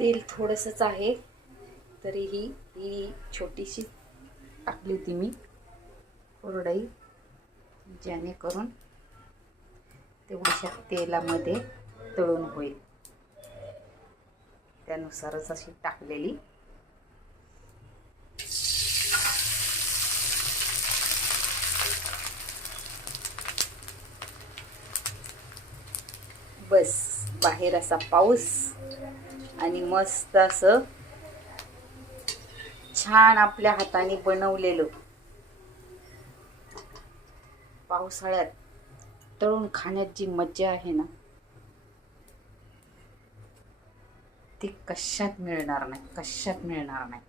तेल थोडंसंच आहे, तरीही ही छोटीशी टाकली होती मी कुरडई, जेणेकरून तेवढ्याशा तेलामध्ये तळून होईल, त्यानुसारच अशी टाकलेली. बस बाहेर असा पाऊस आणि मस्त असं छान आपल्या हाताने बनवलेलं पावसाळ्यात तळून खाण्यात जी मजा आहे ना, ती कशात मिळणार नाही, कशात मिळणार नाही.